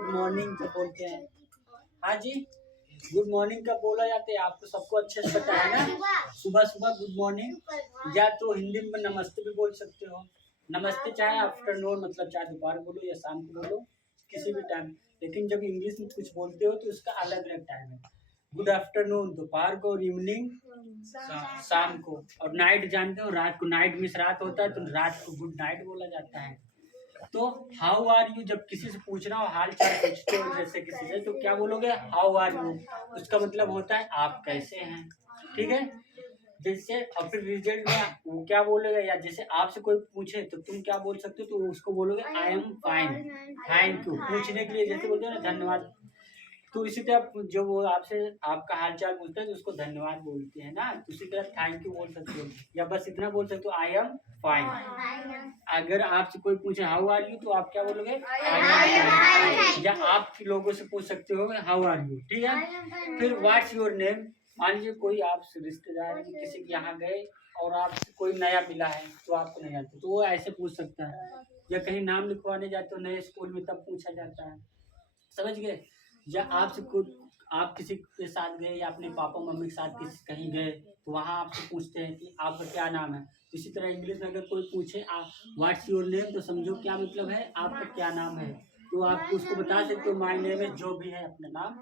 Good morning कब बोलते हैं? हाँ जी, गुड मॉर्निंग कब बोला जाता है? आपको सबको अच्छे से पता है ना। सुबह सुबह गुड मॉर्निंग, या तो हिंदी में नमस्ते भी बोल सकते हो। नमस्ते चाहे आफ्टरनून मतलब चाहे दोपहर बोलो या शाम को बोलो, किसी भी टाइम। लेकिन जब इंग्लिश में कुछ बोलते हो तो उसका अलग अलग टाइम है। गुड आफ्टरनून दोपहर को और इवनिंग शाम को। और नाइट जानते हो, रात को नाइट में रात होता है तो रात को गुड नाइट बोला जाता है। तो हाउ आर यू जब किसी से पूछना हो, हाल चाल पूछते हो जैसे किसी से, तो क्या बोलोगे? How are you. उसका मतलब होता है आप कैसे हैं, ठीक है। जैसे और फिर रिजल्ट में वो क्या बोलेगा, या जैसे आपसे कोई पूछे तो तुम क्या बोल सकते हो, तो उसको बोलोगे I am fine. Thank you पूछने के लिए जैसे बोलते हो ना धन्यवाद, तो इसी तरह जो वो आपसे आपका हाल चाल पूछता है तो उसको धन्यवाद बोलते हैं ना। तो इसी तरह थैंक यू बोल सकते हो, या बस इतना बोल सकते हो आई एम फाइन। अगर आपसे कोई पूछे हाउ आर यू तो आप क्या बोलोगे? I am fine. या आप लोगों से पूछ सकते हो हाउ आर यू, ठीक है। फिर व्हाट्स योर नेम। मान लीजिए कोई आप रिश्तेदार में किसी के यहाँ गए और आपसे कोई नया मिला है तो आपको नहीं आता, तो वो ऐसे पूछ सकता है। या कहीं नाम लिखवाने जाते हो नए स्कूल में तब पूछा जाता है, समझ गए। या आपसे कुछ आप किसी के साथ गए या अपने पापा मम्मी के साथ किसी कहीं गए तो वहाँ आपसे पूछते हैं कि आपका क्या नाम है। इसी तरह इंग्लिश में अगर कोई पूछे व्हाट्स योर नेम, तो समझो क्या मतलब है आपका क्या नाम है। तो आप उसको बता सकते हो माय नेम है, जो भी है अपना नाम,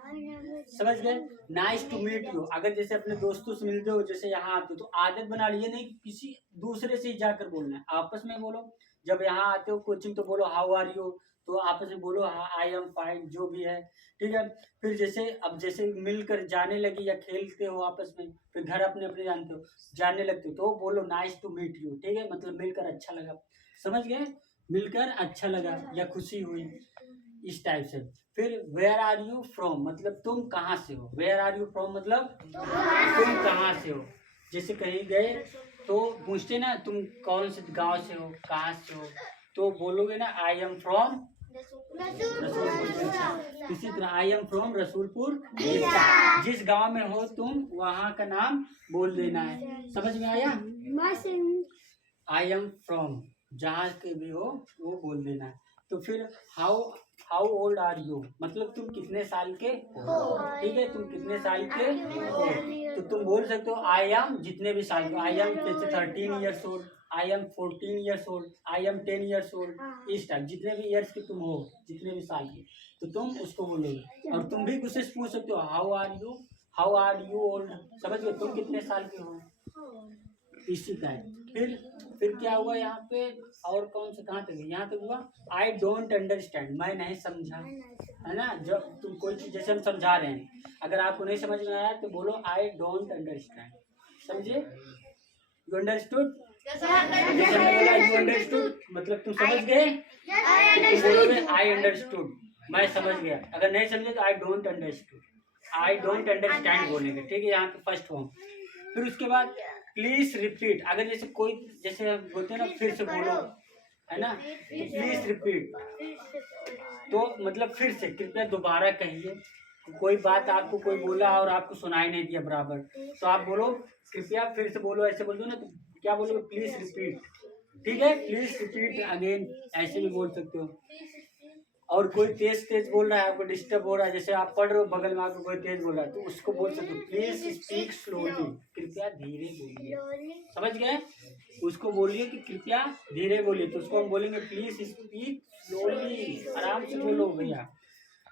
समझ गए। नाइस टू मीट यू, अगर जैसे अपने दोस्तों से मिलते हो जैसे यहाँ आते हो तो आदत बना ली, ये नहीं किसी दूसरे से ही जाकर बोलना है, आपस में बोलो। जब यहाँ आते हो कोचिंग तो बोलो हाउ आर यू, तो आपस में बोलो आई एम फाइन, जो भी है, ठीक है। फिर जैसे अब जैसे मिलकर जाने लगी या खेलते हो आपस में, फिर घर अपने अपने जानते हो जानने लगते हो तो बोलो नाइस टू मीट यू, ठीक है, मतलब मिलकर अच्छा लगा, समझ गए। मिलकर अच्छा लगा या खुशी हुई, इस टाइप से। फिर वेयर आर यू फ्रॉम, मतलब तुम कहाँ से हो। वेयर आर यू फ्रॉम मतलब तुम कहाँ से हो। जैसे कहीं गए तो पूछते ना तुम कौन से गांव से हो, कहाँ से हो, तो बोलोगे ना आई एम फ्रॉम रसूलपुर। इसी तरह आई एम फ्रॉम रसूलपुर। जिस गांव में हो तुम वहाँ का नाम बोल देना है, समझ में आया। आई एम फ्रॉम जहाँ के भी हो वो बोल देना है। तो फिर how how old are you, मतलब तुम कितने साल के हो, ठीक है, तुम कितने साल के हो। तो तुम बोल सकते हो आई एम जितने भी साल के, आई एम जैसे 13 years old, I am 14 years old, I am 10 years old, इस टाइप जितने भी ईयर्स के तुम हो, जितने भी साल के, तो तुम उसको बोलोगे। और तुम भी उससे पूछ सकते हो हाउ आर यू ओल्ड, समझ गए, तुम कितने साल के हो, इसी टाइप। फिर क्या हुआ यहाँ पे, और कौन से कहाँ तक, यहाँ तक हुआ आई डोंट अंडरस्टैंड, मैं नहीं समझा, है ना। जब तुम कोई चीज जैसे हम समझा रहे हैं, अगर आपको नहीं समझ में आया तो बोलो आई डोंट अंडरस्टैंड, समझे। यू अंडरस्टूड, जैसे हमने बोला यू अंडरस्टूड मतलब तुम समझ गए, तो बोलोगे आई अंडरस्टूड, मैं समझ गया। अगर नहीं समझे तो I don't understood, I don't understand बोलेंगे, ठीक है, यहाँ पे फर्स्ट फॉर्म। फिर उसके बाद प्लीज रिपीट, अगर जैसे कोई जैसे बोलते हैं ना फिर से बोलो, है ना, तो प्लीज रिपीट, तो मतलब फिर से कृपया दोबारा कहिए। कोई बात आपको कोई बोला और आपको सुनाई नहीं दिया बराबर, तो आप बोलो कृपया फिर से बोलो, ऐसे बोल दो ना, तो क्या बोलोगे? प्लीज रिपीट, ठीक है, प्लीज रिपीट अगेन, ऐसे भी बोल सकते हो। और कोई तेज तेज बोल रहा है, आपको डिस्टर्ब हो रहा है, जैसे आप पढ़ रहे हो बगल में आपको कोई तेज बोल रहा है, तो उसको बोल सकते हो प्लीज स्पीक स्लोली, कृपया धीरे बोलिए, समझ गए। उसको बोलिए कि कृपया धीरे बोलिए, तो उसको हम बोलेंगे प्लीज स्पीक स्लोली, आराम से बोलो भैया।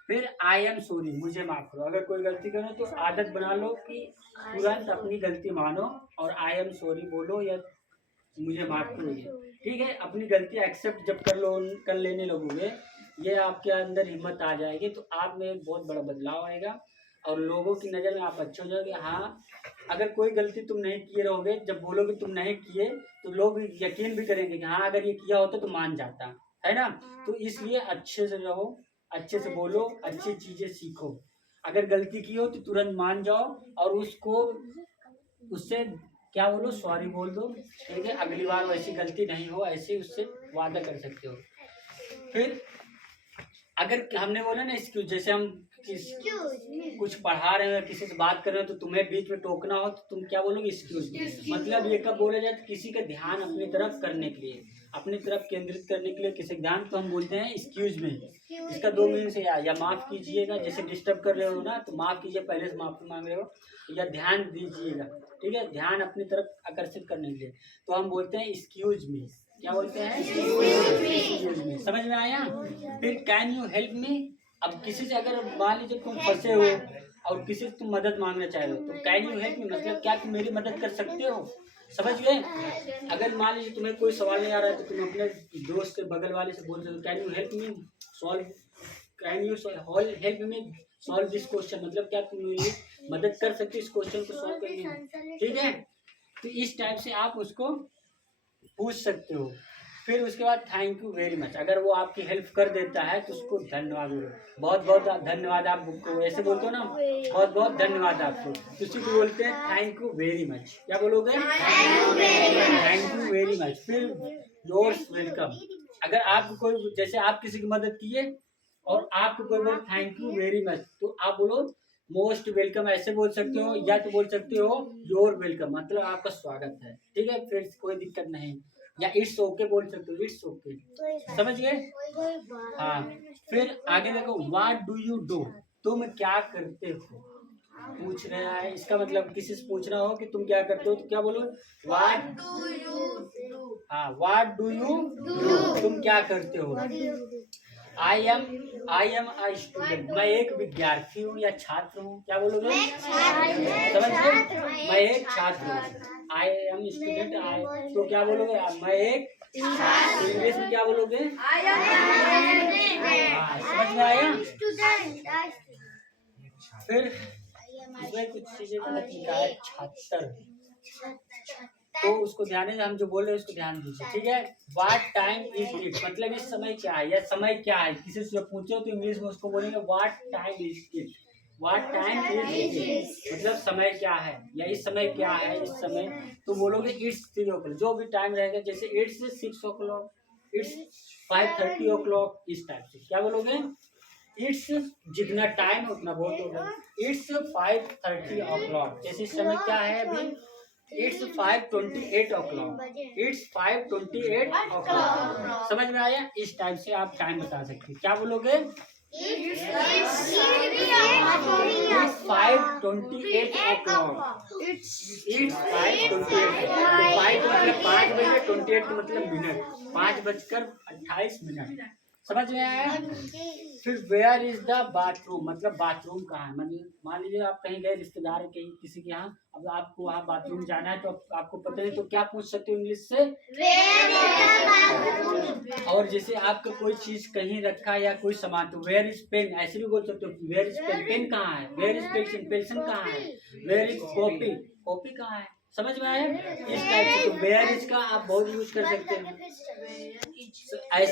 फिर आई एम सॉरी, मुझे माफ करो, अगर कोई गलती करो तो आदत बना लो कि तुरंत अपनी गलती मानो और आई एम सॉरी बोलो, या मुझे माफ करो, ठीक है। अपनी गलती एक्सेप्ट जब कर लेने लगोगे, ये आपके अंदर हिम्मत आ जाएगी, तो आप में एक बहुत बड़ा बदलाव आएगा और लोगों की नज़र में आप अच्छे हो जाओगे। हाँ, अगर कोई गलती तुम नहीं किए रहोगे, जब बोलोगे तुम नहीं किए तो लोग यकीन भी करेंगे कि हाँ अगर ये किया होता तो मान जाता, है ना। तो इसलिए अच्छे से रहो, अच्छे से बोलो, अच्छी चीज़ें सीखो। अगर गलती की हो तो तुरंत मान जाओ और उसको उससे क्या बोलो, सॉरी बोल दो, ठीक है, अगली बार वैसी गलती नहीं हो, ऐसे उससे वादा कर सकते हो। फिर अगर हमने बोला ना एक्सक्यूज, जैसे हम कुछ पढ़ा रहे हो या किसी से बात कर रहे हो तो तुम्हें बीच में टोकना हो तो तुम क्या बोलोगे? एक्सक्यूज। मतलब ये कब बोला जाए? किसी का ध्यान अपनी तरफ करने के लिए। अपनी तरफ केंद्रित करने के लिए किसी ध्यान को हम बोलते हैं एक्सक्यूज मी। इसका दो मीनिंग है, या माफ़ कीजिएगा, जैसे डिस्टर्ब कर रहे हो ना तो माफ़ कीजिए, पहले से माफ़ी मांग रहे हो, या ध्यान दीजिएगा, ठीक है, ध्यान अपनी तरफ आकर्षित करने के लिए तो हम बोलते हैं एक्सक्यूज मी। क्या बोलते हैं? Excuse me. समझ में आया? फिर कैन यू हेल्प मी। अब किसी से अगर मान लीजिए तुम फंसे हो और किसी से तुम मदद मांगना चाह रहे हो तो कैन यू हेल्प मी मतलब क्या तुम मेरी मदद कर सकते हो। समझ गए? अगर मान लीजिए तुम्हें कोई सवाल नहीं आ रहा है तो तुम अपने दोस्त से बगल वाले से बोल रहे हो can you help me solve, can you help me solve this question, मतलब क्या तुम मेरी मदद कर सकते हो इस क्वेश्चन को सॉल्व करने में, ठीक है। तो इस टाइप से आप उसको पूछ सकते हो। फिर उसके बाद थैंक यू वेरी मच, अगर वो आपकी हेल्प कर देता है तो उसको धन्यवाद बोलो, बहुत बहुत धन्यवाद। आपको ऐसे बोलते हो ना, बहुत बहुत धन्यवाद आपको, तो उसी को बोलते हैं थैंक यू वेरी मच। क्या बोलोगे? Thank you very much. फिर योर्स वेलकम, अगर आपको कोई, जैसे आप किसी की मदद किए और आपको कोई बोले थैंक यू वेरी मच तो आप बोलो मोस्ट वेलकम, ऐसे बोल सकते हो, या तो बोल सकते हो योर वेलकम, मतलब आपका स्वागत है, ठीक है, फिर कोई दिक्कत नहीं। या इट्स ओके बोल सकते हो, इट्स ओके। समझ गए? हाँ। फिर आगे देखो व्हाट डू यू डू, तुम क्या करते हो, पूछ रहा है, इसका मतलब किसी से पूछना हो कि तुम क्या करते हो तो क्या बोलो व्हाट डू यू डू। हाँ, व्हाट डू यू डू, तुम क्या करते हो। आई एम अ स्टूडेंट, मैं एक विद्यार्थी हूँ या छात्र हूँ। क्या बोलोगे? समझ गए? मैं एक छात्र हूँ। आई एम स्टूडेंट, तो क्या बोलोगे? मैं एक छात्र। इंग्लिश में क्या बोलोगे? हाँ, समझ में आया? फिर इसमें कुछ चीजें गलत लिखा है, छात्र, तो उसको ध्यान से, हम जो बोल रहे हैं उसको ध्यान दीजिए, ठीक है। व्हाट टाइम इज इट, मतलब इस समय क्या है या समय क्या है, किसी से पूछो तो इंग्लिश में उसको बोलेंगे what time is it. What time is it मतलब समय क्या है या इस समय क्या है, इस समय तो बोलोगे इट्स 3 o'clock, जो भी टाइम रहेगा, जैसे इट्स 6 o'clock, इट्स 5:30 o'clock, इस टाइप से क्या बोलोगे। इट्स जितना टाइम उतना बहुत होगा, इट्स 5:30 o'clock, जैसे इस समय क्या है अभी, इट्स 5:28 o'clock, इट्स 5:28 o'clock। समझ में आया? इस टाइप से आप टाइम बता सकते हैं। क्या बोलोगे? इट्स 5:28 o'clock, इट्स 5:28, 5 मतलब 5:28 मतलब मिनट, 5:28। समझ में आया? फिर वेयर इज द बाथरूम, मतलब बाथरूम कहाँ है, मतलब मान लीजिए आप कहीं गए रिश्तेदार कहीं किसी के यहाँ, अब आपको वहाँ बाथरूम जाना है तो आपको पता है तो क्या पूछ सकते हो इंग्लिश से, और जैसे आपका कोई चीज कहीं रखा या कोई सामान तो वेयर इज पेन, ऐसे भी बोल सकते हो वेयर इज पेन, पेन कहाँ है, वेयर इज पेंसिल, पेंसिल कहाँ है, वेयर इज कॉपी, कॉपी कहाँ है। समझ में आया? इस टाइप से तो वेयर इज का आप बहुत यूज कर सकते हैं। ऐसे